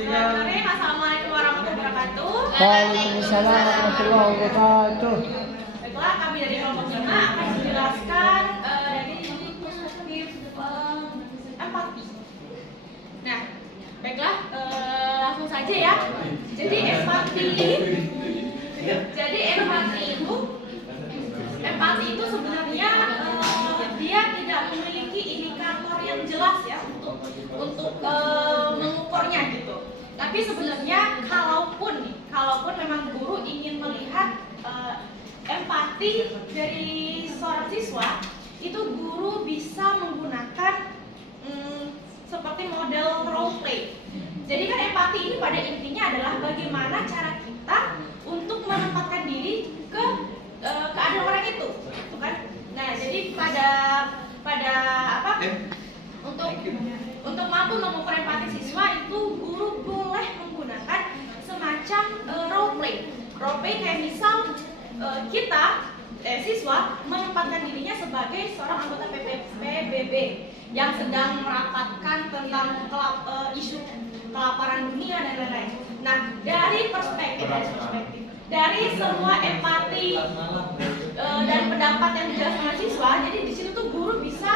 Assalamualaikum warahmatullahi wabarakatuh. Waalaikumsalam warahmatullahi wabarakatuh. Baiklah, kami dari kelompok 5 akan menjelaskan dari perspektif empati. Nah, baiklah, langsung saja ya. Jadi empati itu sebenarnya dia tidak memiliki indikator yang jelas ya untuk mengukurnya gitu. Tapi sebenarnya kalaupun memang guru ingin melihat empati dari seorang siswa, itu guru bisa menggunakan seperti model role play. Jadi kan empati ini pada intinya adalah bagaimana cara kita untuk menempatkan diri ke keadaan orang itu, gitu kan? Nah, jadi pada untuk mampu mengukur empati siswa itu guru boleh menggunakan semacam role play. Role play kayak misal siswa menempatkan dirinya sebagai seorang anggota PBB yang sedang merapatkan tentang isu kelaparan dunia dan lain-lain. Nah, dari perspektif dari semua empati dan pendapat yang dijelaskan oleh siswa, jadi di situ tuh guru bisa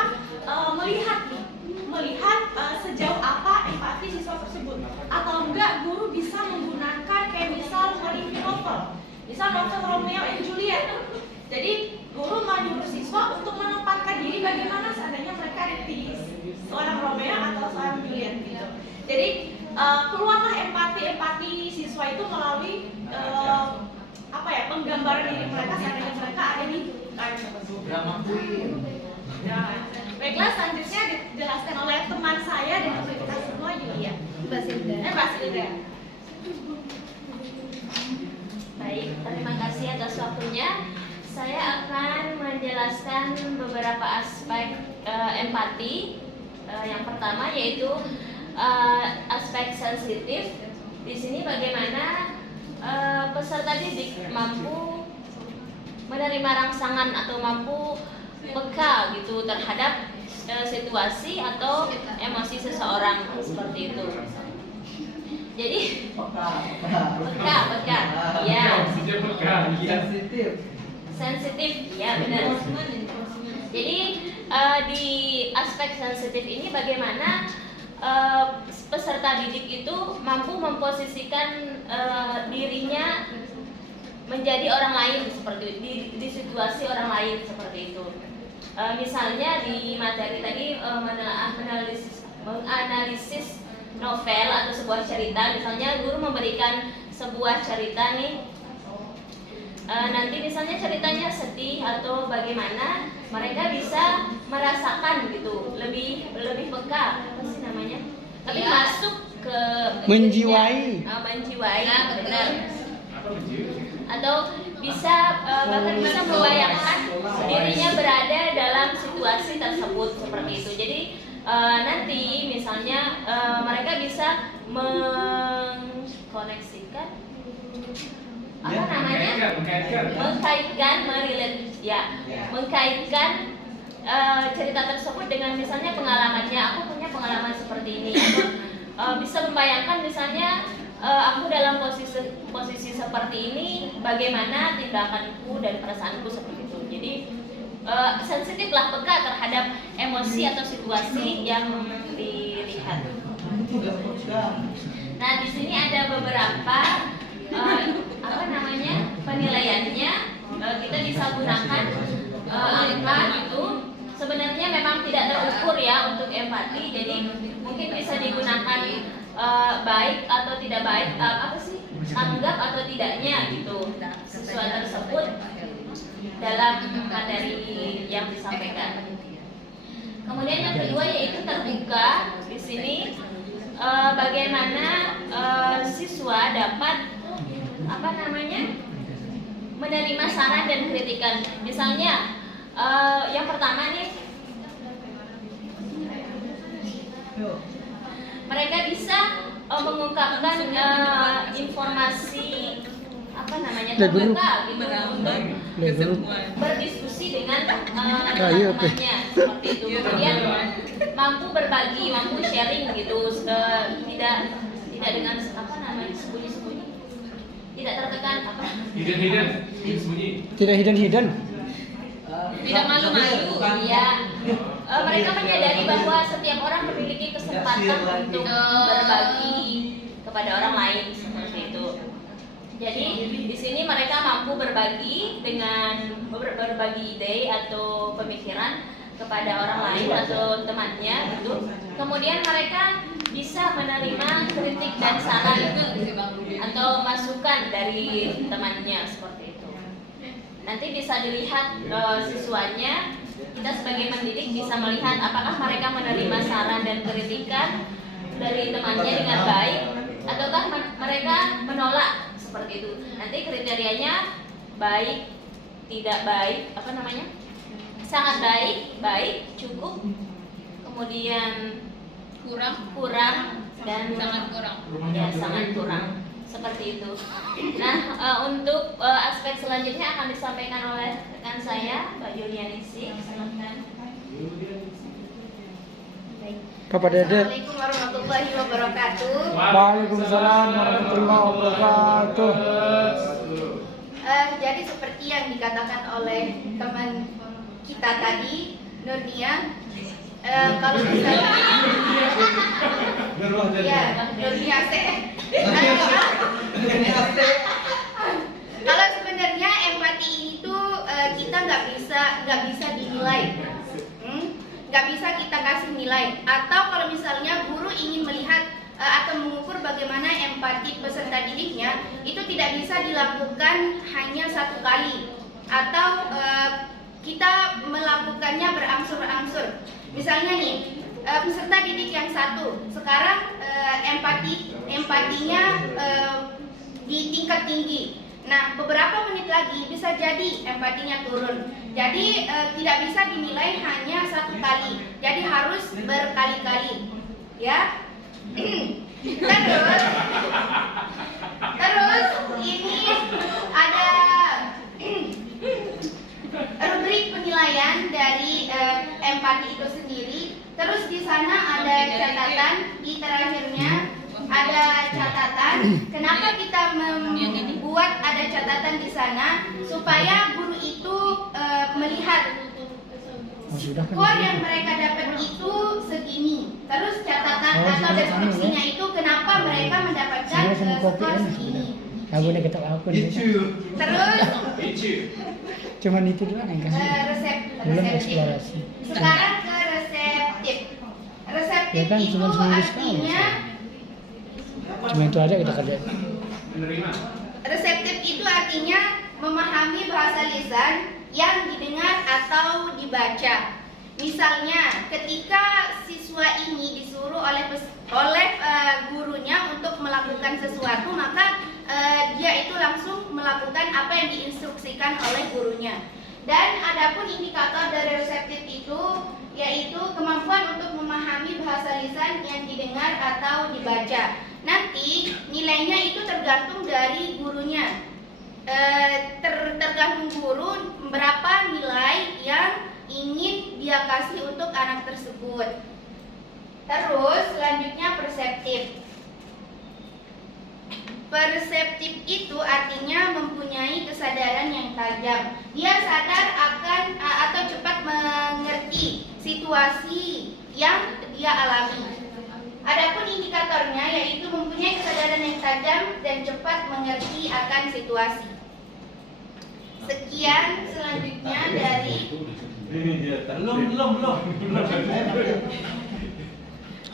melihat sejauh apa empati siswa tersebut. Atau enggak, guru bisa menggunakan kayak misal mereview novel, misal novel Romeo and Juliet. Jadi guru menyuruh siswa untuk menempatkan diri bagaimana seandainya mereka ada di seorang Romeo atau seorang Juliet gitu. Jadi keluarlah empati siswa itu melalui penggambaran diri mereka seandainya mereka ada di kain tersebut. Baiklah, selanjutnya dijelaskan oleh teman saya dan oleh kita semua, Yulia. Mbak Silda. Baik, terima kasih atas waktunya. Saya akan menjelaskan beberapa aspek empati. Yang pertama yaitu aspek sensitif. Di sini bagaimana peserta didik mampu menerima rangsangan atau mampu peka gitu terhadap situasi atau emosi seseorang seperti itu. Jadi peka, ya. Sensitif, ya benar. Jadi di aspek sensitif ini bagaimana peserta didik itu mampu memposisikan dirinya menjadi orang lain seperti di situasi orang lain seperti itu. Misalnya di materi tadi menganalisis novel atau sebuah cerita, misalnya guru memberikan sebuah cerita nih, nanti misalnya ceritanya sedih atau bagaimana, mereka bisa merasakan gitu, lebih peka, apa sih namanya? Tapi masuk ke menjiwai. Menjiwai, benar. Atau bisa bahkan bisa membayangkan dirinya berada dalam situasi tersebut seperti itu. Jadi nanti misalnya mereka bisa mengkoneksikan mengkaitkan cerita tersebut dengan misalnya pengalamannya. Aku punya pengalaman seperti ini, atau bisa membayangkan misalnya aku dalam posisi seperti ini, bagaimana tindakanku dan perasaanku seperti itu. Jadi sensitiflah, peka terhadap emosi atau situasi yang dilihat. Nah, di sini ada beberapa penilaiannya. Kita bisa gunakan angka itu. Sebenarnya memang tidak terukur ya untuk empati. Jadi mungkin bisa digunakan baik atau tidak baik, tanggap atau tidaknya gitu siswa tersebut dalam materi yang disampaikan. Kemudian yang kedua yaitu terbuka. Di sini bagaimana siswa dapat menerima saran dan kritikan. Misalnya yang pertama nih, mereka bisa mengungkapkan informasi terbuka gitu untuk berdiskusi dengan teman-temannya seperti itu. Kemudian mampu berbagi, mampu sharing gitu, tidak tidak dengan apa namanya sembunyi-sembunyi, tidak tertekan apa? Hidden sembunyi. Tidak hidden. Tidak malu-malu. Iya. Mereka menyadari bahwa setiap orang memiliki kesempatan untuk berbagi kepada orang lain seperti itu. Jadi di sini mereka mampu berbagi dengan berbagi ide atau pemikiran kepada orang lain atau temannya gitu. Kemudian mereka bisa menerima kritik dan saran atau masukan dari temannya seperti itu. Nanti bisa dilihat siswanya, kita sebagai pendidik bisa melihat apakah mereka menerima saran dan kritikan dari temannya dengan baik ataukah mereka menolak seperti itu. Nanti kriterianya baik, tidak baik, apa namanya? Sangat baik, baik, cukup, kemudian kurang dan sangat kurang. Ya, sangat kurang. Seperti itu. Nah, untuk aspek selanjutnya akan disampaikan oleh rekan saya, Mbak Julianisi. Silakan. Baik. Kepada Dede. Assalamualaikum warahmatullahi wabarakatuh. Waalaikumsalam warahmatullahi wabarakatuh. Jadi seperti yang dikatakan oleh teman kita tadi, Nurnia, kalau misalnya ya Nurnia kalau sebenarnya empati itu kita nggak bisa dinilai, nggak bisa kita kasih nilai. Atau kalau misalnya guru ingin melihat atau mengukur bagaimana empati peserta didiknya, itu tidak bisa dilakukan hanya satu kali atau kita melakukannya berangsur-angsur. Misalnya nih, peserta didik yang satu sekarang empatinya di tingkat tinggi. Nah, beberapa menit lagi bisa jadi empatinya turun. Jadi tidak bisa dinilai hanya satu kali. Jadi harus berkali-kali, ya. Terus ini ada rubrik penilaian dari empati itu sendiri. Terus di sana ada catatan, di terakhirnya ada catatan. Kenapa kita membuat ada catatan di sana? Supaya guru itu melihat skor yang mereka dapat itu segini. Terus catatan atau deskripsinya itu kenapa mereka mendapatkan skor segini. Aku udah ketok aku nih. Terus Cuman itu doang yang kasih. Belum reseptif. eksplorasi. Sekarang ke reseptif. Reseptif Ya kan, itu cuma seminggu sekali. artinya Cuma itu aja kita kerjain. Menerima. reseptif itu artinya memahami bahasa lisan yang didengar atau dibaca. Misalnya, ketika siswa ini disuruh oleh gurunya untuk melakukan sesuatu, maka dia itu langsung melakukan apa yang diinstruksikan oleh gurunya. Dan adapun indikator dari reseptif itu yaitu kemampuan untuk memahami bahasa lisan yang didengar atau dibaca. Nanti nilainya itu tergantung dari gurunya. Tergantung guru berapa nilai yang ingin dia kasih untuk anak tersebut. Terus selanjutnya perseptif. Perseptif itu artinya mempunyai kesadaran yang tajam. Dia sadar akan atau cepat mengerti situasi yang dia alami. Adapun indikatornya yaitu mempunyai kesadaran yang tajam dan cepat mengerti akan situasi. Sekian selanjutnya dari Belum.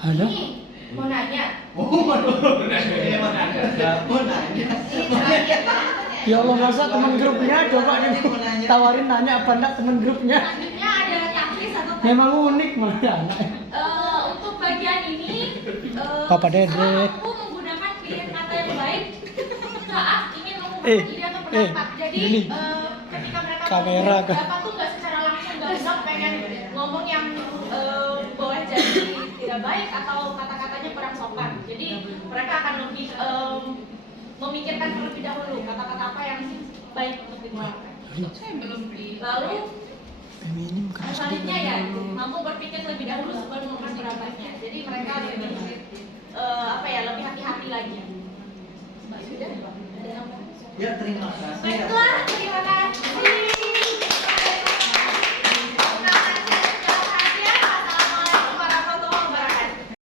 Ada? ini mau nanya. Ini terakhir. Ya Allah, masa teman grupnya coba nih tawarin nanya apa enggak teman grupnya. Selanjutnya ada taklis atau Memang unik malah anak. untuk bagian ini Papa Dede. aku menggunakan pilihan kata yang baik saat ingin mengungkapkan ide atau pendapat. Jadi ini. ketika mereka Kamera ngomong kan. pendapat tuh nggak secara langsung gak pengen ngomong yang boleh jadi tidak baik atau kata-katanya kurang sopan. Jadi mereka akan lebih memikirkan terlebih dahulu kata-kata apa yang baik untuk dikeluarkan. Lalu selanjutnya ya mampu berpikir lebih dahulu sebelum mengeluarkan pendapatnya. Jadi mereka lebih lebih hati-hati lagi Sudah? Ada yang mau? Ya terima kasih. Baiklah, terima kasih.